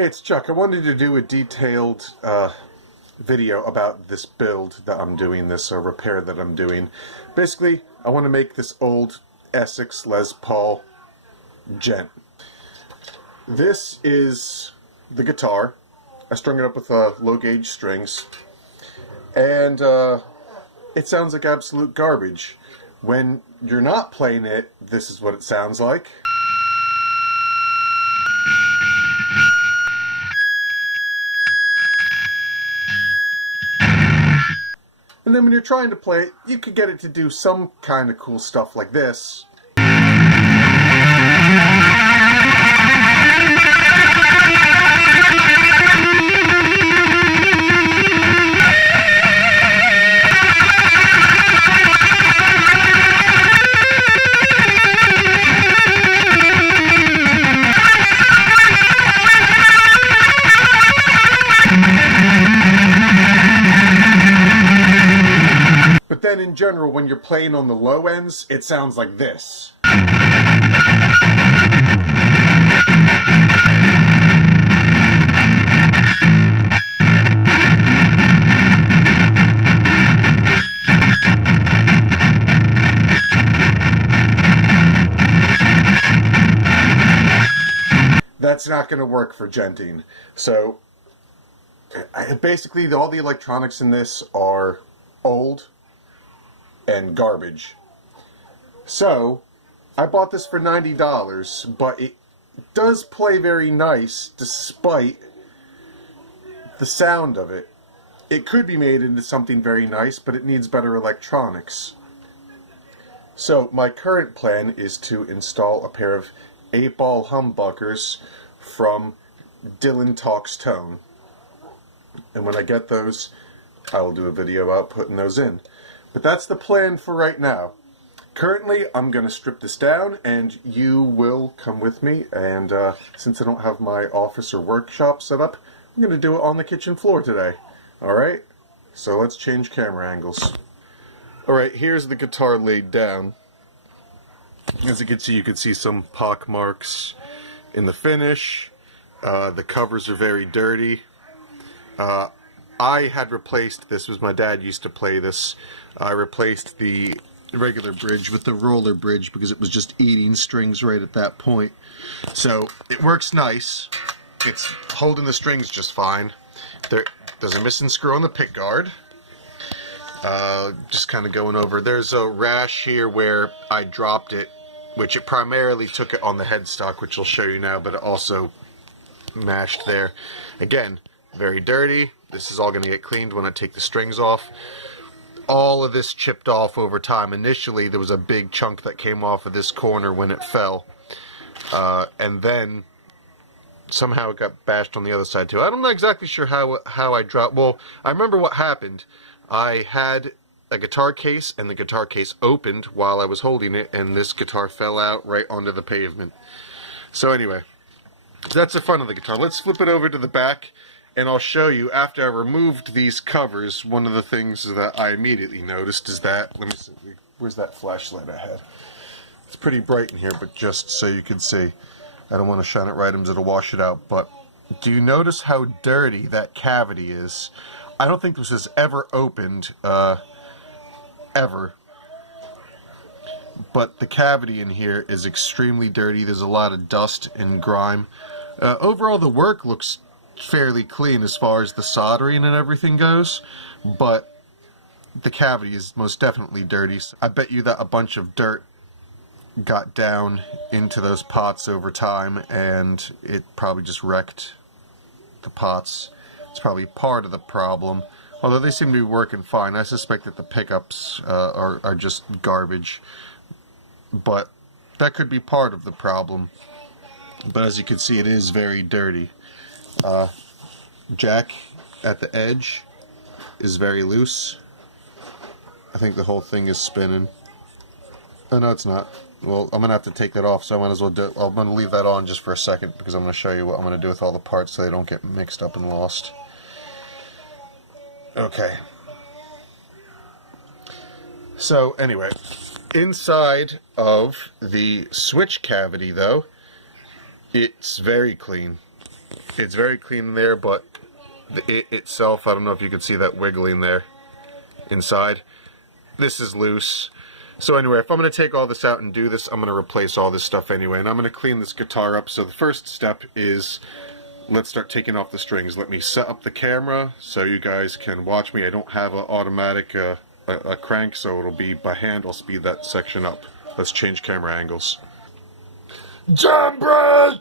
Hey, it's Chuck. I wanted to do a detailed video about this build that I'm doing, this repair that I'm doing. Basically, I want to make this old Essex Les Paul Djent. This is the guitar. I strung it up with low gauge strings, and it sounds like absolute garbage. When you're not playing it, this is what it sounds like. And then when you're trying to play it, you could get it to do some kind of cool stuff like this. But then in general, when you're playing on the low ends, it sounds like this. That's not going to work for djenting. So basically all the electronics in this are old and garbage. So I bought this for $90, but it does play very nice despite the sound of it. It could be made into something very nice, but it needs better electronics. So my current plan is to install a pair of 8-ball humbuckers from Dylan Talks Tone. And when I get those, I will do a video about putting those in. But that's the plan for right now. Currently, I'm going to strip this down, and you will come with me. And since I don't have my office or workshop set up, I'm going to do it on the kitchen floor today. Alright? So let's change camera angles. Alright, here's the guitar laid down. As you can see some pock marks in the finish. The covers are very dirty. I had replaced this, was my dad used to play this. I replaced the regular bridge with the roller bridge because it was just eating strings right at that point. So it works nice. It's holding the strings just fine. There's a missing screw on the pick guard. Just kind of going over. There's a rash here where I dropped it, which it primarily took it on the headstock, which I'll show you now, but it also mashed there. Again, very dirty. This is all going to get cleaned when I take the strings off. All of this chipped off over time. Initially, there was a big chunk that came off of this corner when it fell. And then somehow it got bashed on the other side too. I'm not exactly sure how I dropped. Well, I remember what happened. I had a guitar case, and the guitar case opened while I was holding it, and this guitar fell out right onto the pavement. So anyway, that's the front of the guitar. Let's flip it over to the back. And I'll show you, after I removed these covers, one of the things that I immediately noticed is that, let me see, where's that flashlight I had? It's pretty bright in here, but just so you can see. I don't want to shine it right into it'll wash it out, but do you notice how dirty that cavity is? I don't think this has ever opened, ever. But the cavity in here is extremely dirty. There's a lot of dust and grime. Overall, the work looks fairly clean as far as the soldering and everything goes, but the cavity is most definitely dirty. I bet you that a bunch of dirt got down into those pots over time, and it probably just wrecked the pots. It's probably part of the problem, although they seem to be working fine. I suspect that the pickups are just garbage, but that could be part of the problem. But as you can see, it is very dirty. Jack at the edge is very loose. I think the whole thing is spinning. Oh no, it's not. Well, I'm gonna have to take that off, so I might as well I'm gonna leave that on just for a second because I'm gonna show you what I'm gonna do with all the parts so they don't get mixed up and lost. Okay. So anyway, inside of the switch cavity though, it's very clean. It's very clean in there, but it itself, I don't know if you can see that wiggling there inside. This is loose. So anyway, if I'm going to take all this out and do this, I'm going to replace all this stuff anyway, and I'm going to clean this guitar up. So the first step is, let's start taking off the strings. Let me set up the camera so you guys can watch me. I don't have an automatic a crank, so it'll be by hand. I'll speed that section up. Let's change camera angles. Jam break!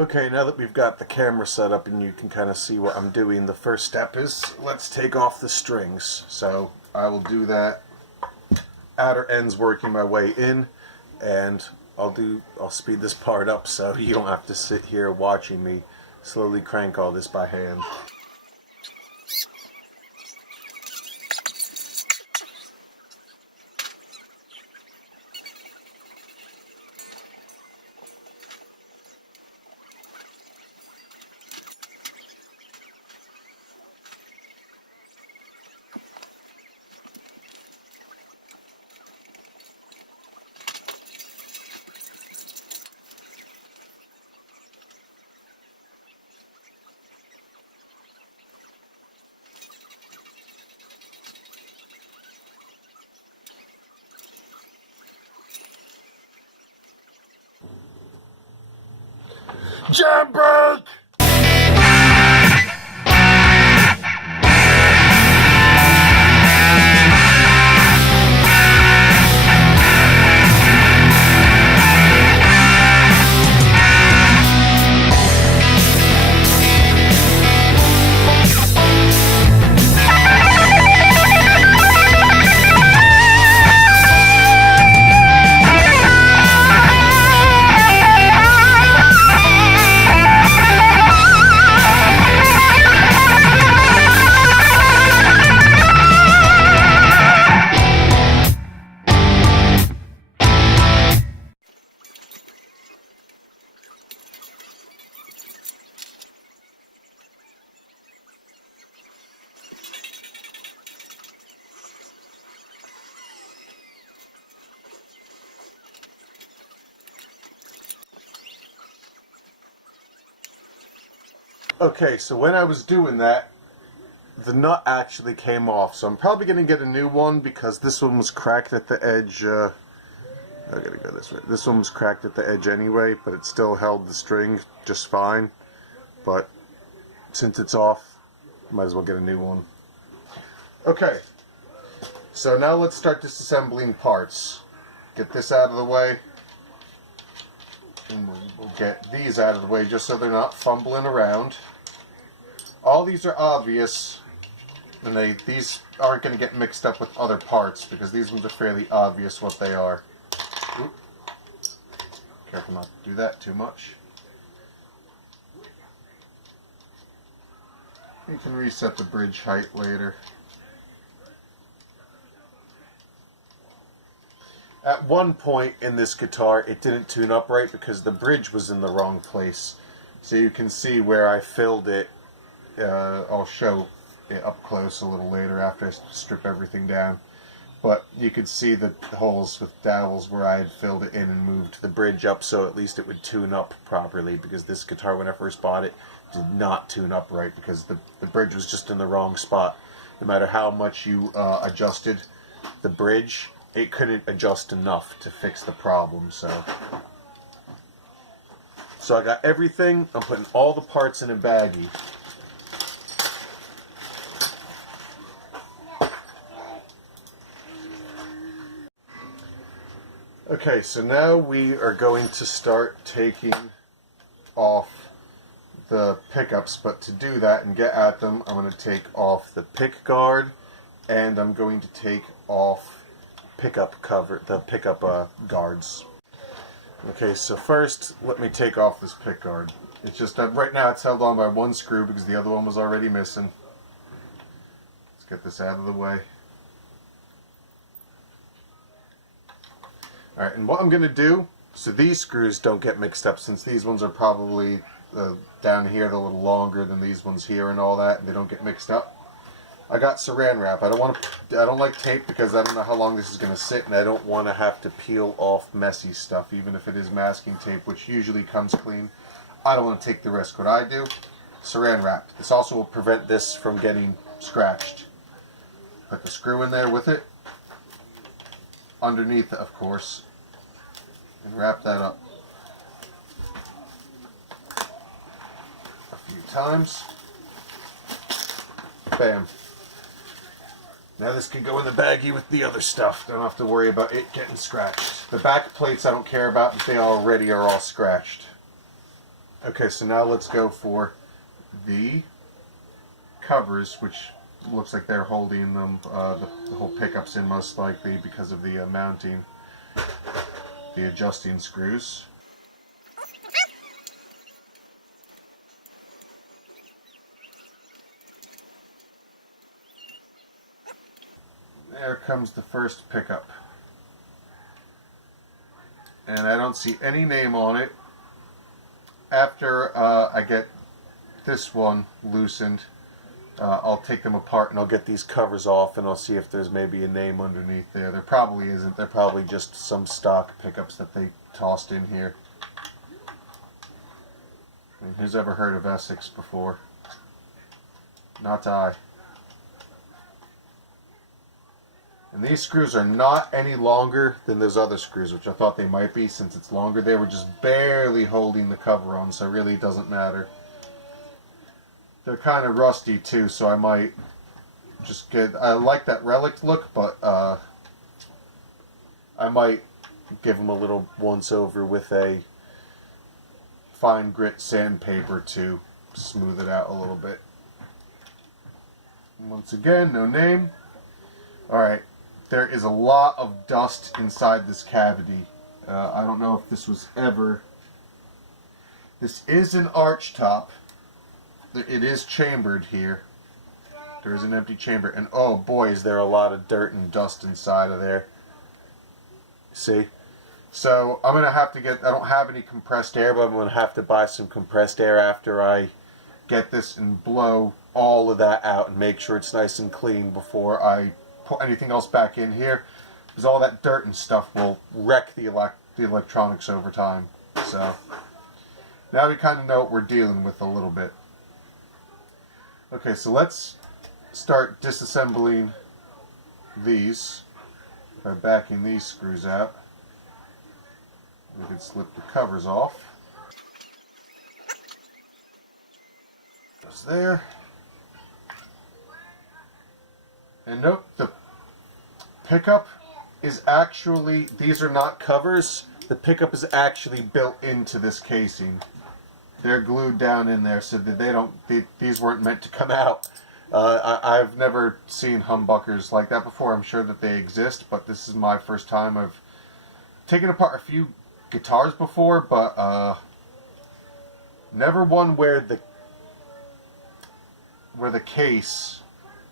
Okay, now that we've got the camera set up and you can kind of see what I'm doing, the first step is, let's take off the strings. So I will do that, outer ends working my way in, and I'll speed this part up so you don't have to sit here watching me slowly crank all this by hand. Jam break! Okay, so when I was doing that, the nut actually came off, so I'm probably going to get a new one because this one was cracked at the edge. I gotta go this way. This one was cracked at the edge anyway, but it still held the string just fine. But since it's off, might as well get a new one. Okay, so now let's start disassembling parts. Get this out of the way, and we'll get these out of the way just so they're not fumbling around. All these are obvious, and these aren't going to get mixed up with other parts because these ones are fairly obvious what they are. Oop. Careful not to do that too much. You can reset the bridge height later. At one point in this guitar, it didn't tune up right because the bridge was in the wrong place. So you can see where I filled it. I'll show it up close a little later after I strip everything down. But you could see the holes with dowels where I had filled it in and moved the bridge up so at least it would tune up properly, because this guitar, when I first bought it, did not tune up right because the bridge was just in the wrong spot. No matter how much you adjusted the bridge, it couldn't adjust enough to fix the problem. So I got everything. I'm putting all the parts in a baggie. Okay, so now we are going to start taking off the pickups, but to do that and get at them, I'm going to take off the pick guard, and I'm going to take off the pickup guards. Okay, so first let me take off this pick guard. It's just that right now it's held on by one screw because the other one was already missing. Let's get this out of the way. Alright, and what I'm going to do, so these screws don't get mixed up, since these ones are probably down here, they're a little longer than these ones here and all that, and they don't get mixed up. I got saran wrap. I don't like tape because I don't know how long this is going to sit, and I don't want to have to peel off messy stuff, even if it is masking tape, which usually comes clean. I don't want to take the risk. What I do, saran wrap. This also will prevent this from getting scratched. Put the screw in there with it, underneath it, of course, and wrap that up a few times. Bam. Now this can go in the baggie with the other stuff. Don't have to worry about it getting scratched. The back plates I don't care about, they already are all scratched. Okay, so now let's go for the covers, which looks like they're holding them, the whole pickups in most likely because of the mounting, the adjusting screws. There comes the first pickup. And I don't see any name on it. After I get this one loosened, I'll take them apart and I'll get these covers off and I'll see if there's maybe a name underneath there. There probably isn't. They're probably just some stock pickups that they tossed in here. I mean, who's ever heard of Essex before? Not I. And these screws are not any longer than those other screws, which I thought they might be since it's longer. They were just barely holding the cover on, so it really doesn't matter. They're kind of rusty too, so I might just get... I like that relic look, but I might give them a little once-over with a fine grit sandpaper to smooth it out a little bit. Once again, no name. Alright. There is a lot of dust inside this cavity. I don't know if this was ever... This is an arch top. It is chambered here. There is an empty chamber. And oh boy, is there a lot of dirt and dust inside of there. See? So I'm going to have to get... I don't have any compressed air, but I'm going to have to buy some compressed air after I get this and blow all of that out and make sure it's nice and clean before I put anything else back in here, because all that dirt and stuff will wreck the electronics over time. So now we kind of know what we're dealing with a little bit. Okay, so let's start disassembling these by backing these screws out. We can slip the covers off. Goes there. And note, the pickup is actually, these are not covers, the pickup is actually built into this casing. They're glued down in there so that these weren't meant to come out. I've never seen humbuckers like that before. I'm sure that they exist, but this is my first time. I've taken apart a few guitars before, but never one where the case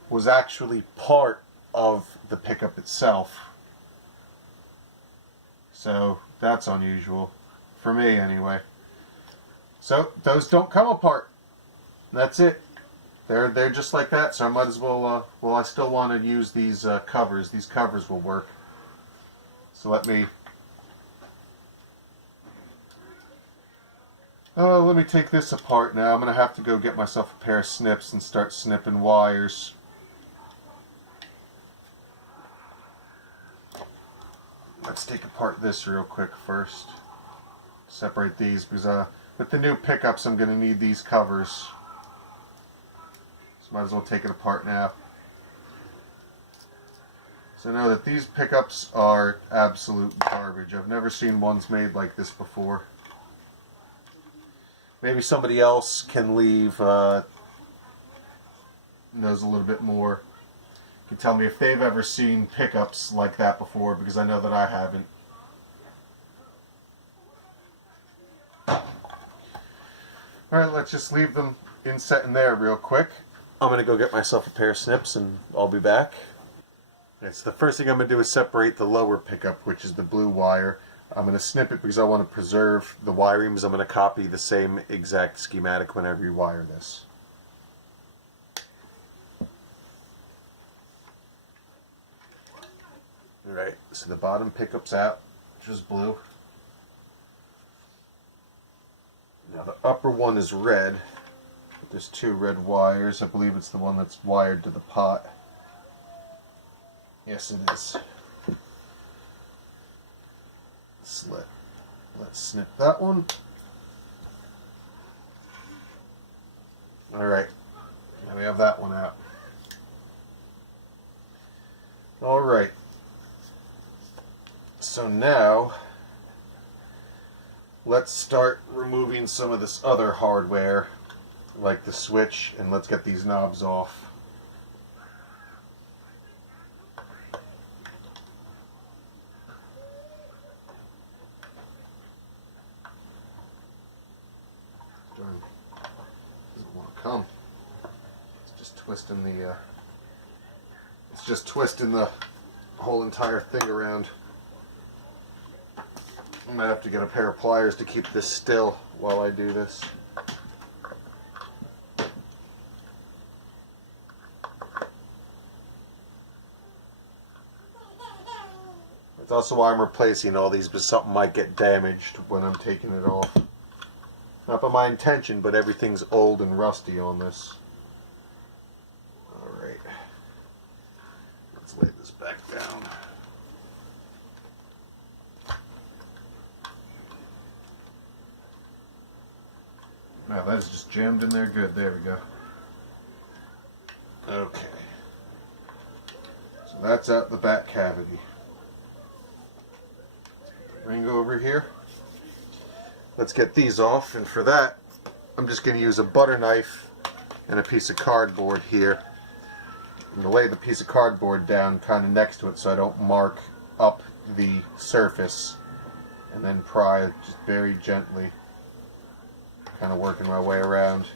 was actually part of the pickup itself. So that's unusual for me anyway. So those don't come apart. That's it. They're just like that. So I might as well. Well, I still want to use these covers. These covers will work. So let me take this apart now. I'm going to have to go get myself a pair of snips and start snipping wires. Let's take apart this real quick first. Separate these because with the new pickups I'm going to need these covers. So might as well take it apart now. So know that these pickups are absolute garbage. I've never seen ones made like this before. Maybe somebody else can leave knows a little bit more. Can tell me if they've ever seen pickups like that before, because I know that I haven't. Alright, let's just leave them inset in there real quick. I'm going to go get myself a pair of snips and I'll be back. It's the first thing I'm going to do is separate the lower pickup, which is the blue wire. I'm going to snip it because I want to preserve the wiring, because I'm going to copy the same exact schematic whenever you wire this. Alright, so the bottom pickup's out, which is blue. Now the upper one is red. There's two red wires. I believe it's the one that's wired to the pot. Yes, it is. Slit. Let's snip that one. Alright, now we have that one out. Alright, so now let's start removing some of this other hardware, like the switch, and let's get these knobs off. Darn, doesn't want to come. It's just twisting the whole entire thing around. I might have to get a pair of pliers to keep this still while I do this. That's also why I'm replacing all these, because something might get damaged when I'm taking it off. Not by my intention, but everything's old and rusty on this. Alright. Let's lay this back down. Now that is just jammed in there good. There we go. Okay. So that's out the back cavity. Ring over here. Let's get these off, and for that I'm just going to use a butter knife and a piece of cardboard here. I'm going to lay the piece of cardboard down kind of next to it so I don't mark up the surface, and then pry just very gently, kind of working my way around.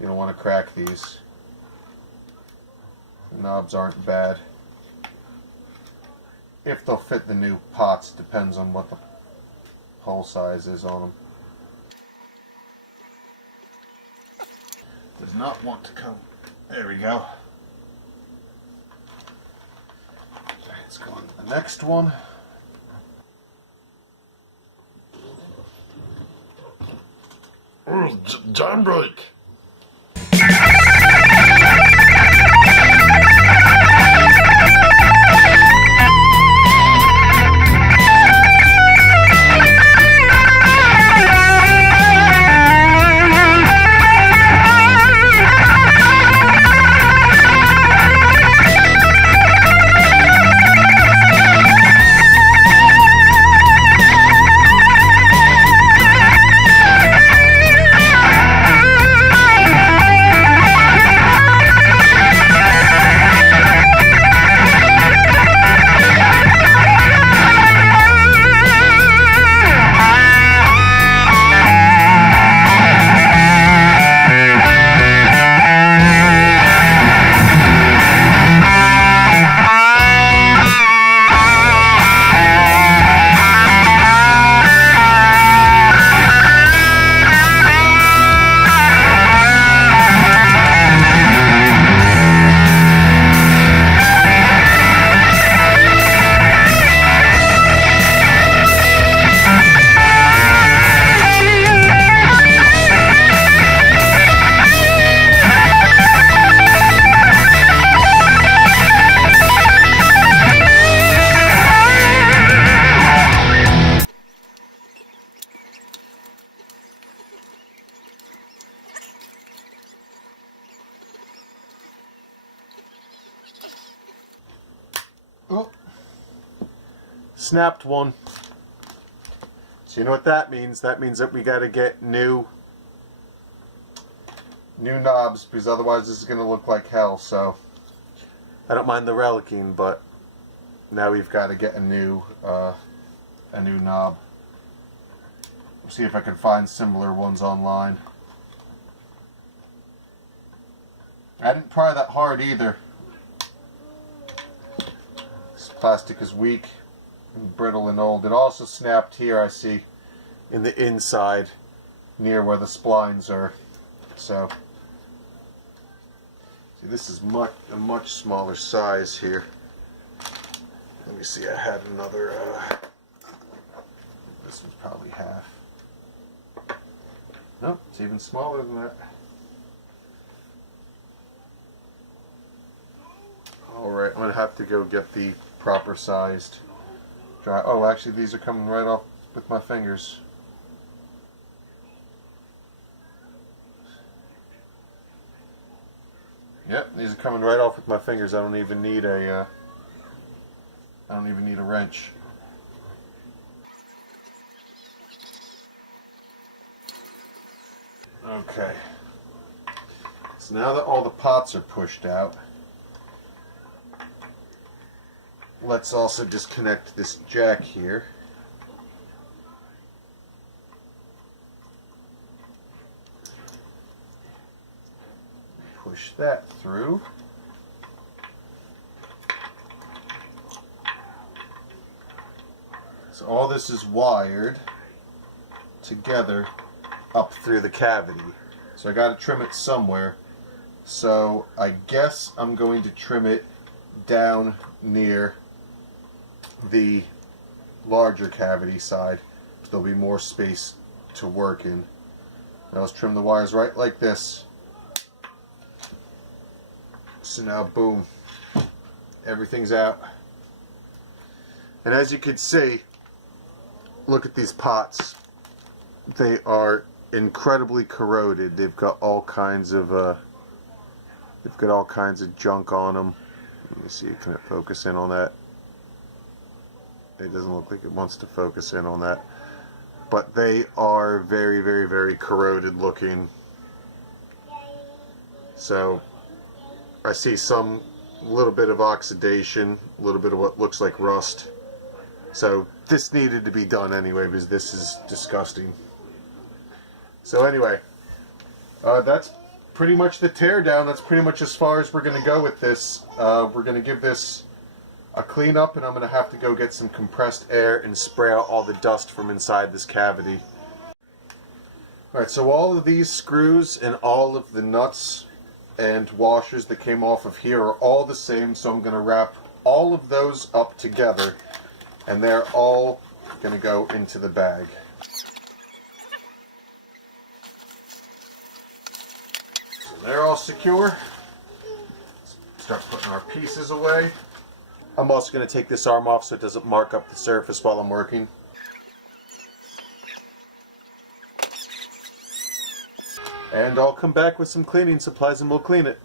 You don't want to crack these. The knobs aren't bad. If they'll fit the new pots, depends on what the hole size is on them. Does not want to come. There we go. Let's go on to the next one. Oh, jam break. snapped one. So you know what that means? That means that we got to get new knobs, because otherwise this is going to look like hell. So I don't mind the relicking, but now we've got to get a new knob. See if I can find similar ones online. I didn't pry that hard either. This plastic is weak and brittle and old. It also snapped here, I see, in the inside near where the splines are. So, see, this is a much smaller size here. Let me see, I had another, this one's probably half. Nope, it's even smaller than that. Alright, I'm going to have to go get the proper sized dry. Oh, actually these are coming right off with my fingers. Yep, these are coming right off with my fingers. I don't even need a wrench. Okay. So now that all the pots are pushed out, let's also disconnect this jack here. Push that through. So all this is wired together up through the cavity. So I got to trim it somewhere. So I guess I'm going to trim it down near the larger cavity side. There'll be more space to work in. Now let's trim the wires right like this. So now boom, everything's out. And as you can see, look at these pots. They are incredibly corroded. They've got all kinds of junk on them. Let me see, can it focus in on that? It doesn't look like it wants to focus in on that. But they are very, very, very corroded looking. So I see some little bit of oxidation, a little bit of what looks like rust. So this needed to be done anyway, because this is disgusting. So anyway, that's pretty much the teardown. That's pretty much as far as we're going to go with this. We're going to give this a clean up, and I'm going to have to go get some compressed air and spray out all the dust from inside this cavity. Alright, so all of these screws and all of the nuts and washers that came off of here are all the same, so I'm going to wrap all of those up together, and they're all going to go into the bag. So they're all secure. Let's start putting our pieces away. I'm also going to take this arm off so it doesn't mark up the surface while I'm working. And I'll come back with some cleaning supplies and we'll clean it.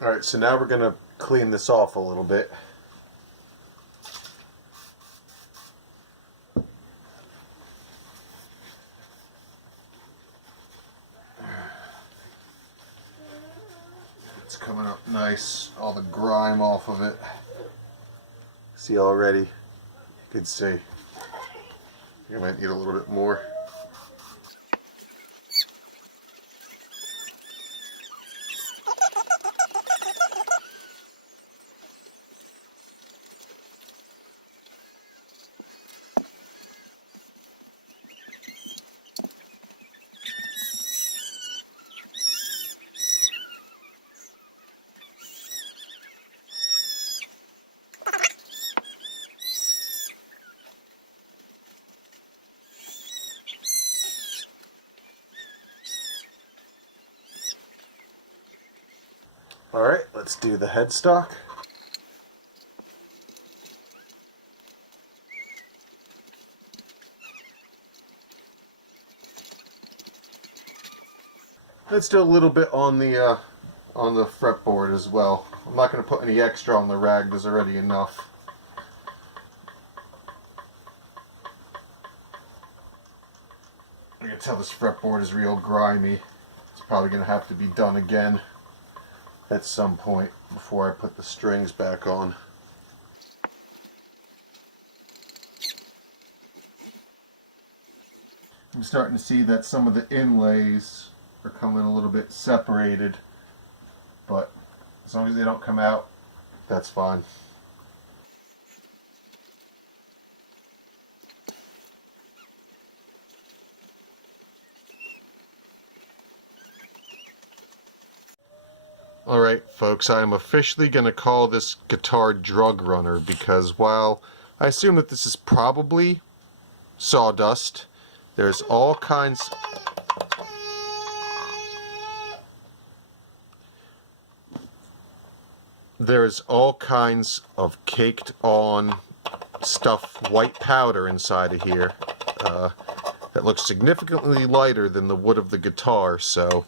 Alright, so now we're going to clean this off a little bit. It's coming up nice, all the grime off of it. See already, you can see. I might need a little bit more. Alright, let's do the headstock. Let's do a little bit on the fretboard as well. I'm not going to put any extra on the rag, there's already enough. I can tell this fretboard is real grimy. It's probably going to have to be done again at some point before I put the strings back on. I'm starting to see that some of the inlays are coming a little bit separated, but as long as they don't come out, that's fine. Alright folks, I am officially going to call this guitar Drug Runner because while I assume that this is probably sawdust, there's all kinds of caked on stuff, white powder inside of here that looks significantly lighter than the wood of the guitar, so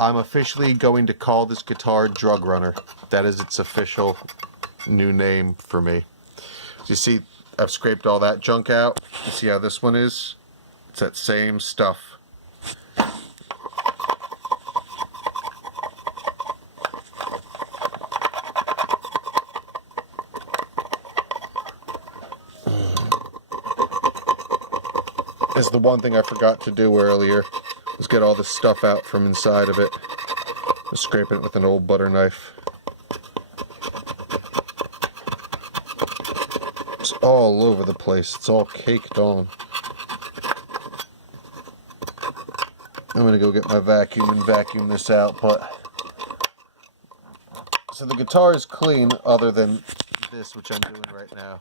I'm officially going to call this guitar Drug Runner. That is its official new name for me. So you see, I've scraped all that junk out. You see how this one is? It's that same stuff. This is the one thing I forgot to do earlier. Let's get all the stuff out from inside of it. Just scraping it with an old butter knife. It's all over the place. It's all caked on. I'm gonna go get my vacuum and vacuum this out, but so the guitar is clean other than this, which I'm doing right now.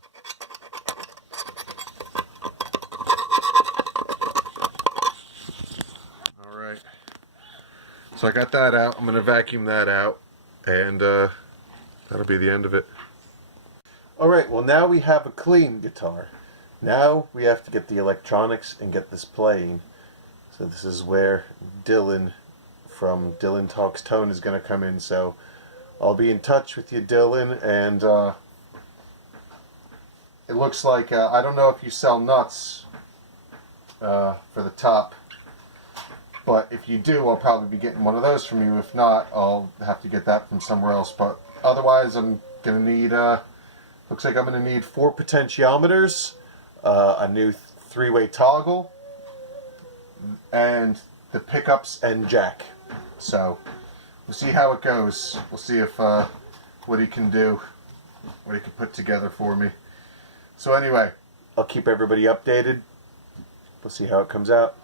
Alright. So I got that out. I'm going to vacuum that out, and that'll be the end of it. Alright, well now we have a clean guitar. Now we have to get the electronics and get this playing. So this is where Dylan from Dylan Talks Tone is going to come in. So I'll be in touch with you, Dylan, and it looks like, I don't know if you sell nuts for the top. But if you do, I'll probably be getting one of those from you. If not, I'll have to get that from somewhere else. But otherwise, I'm going to need, looks like I'm going to need 4 potentiometers, a new 3-way toggle, and the pickups and jack. So we'll see how it goes. We'll see if what he can do, what he can put together for me. So anyway, I'll keep everybody updated. We'll see how it comes out.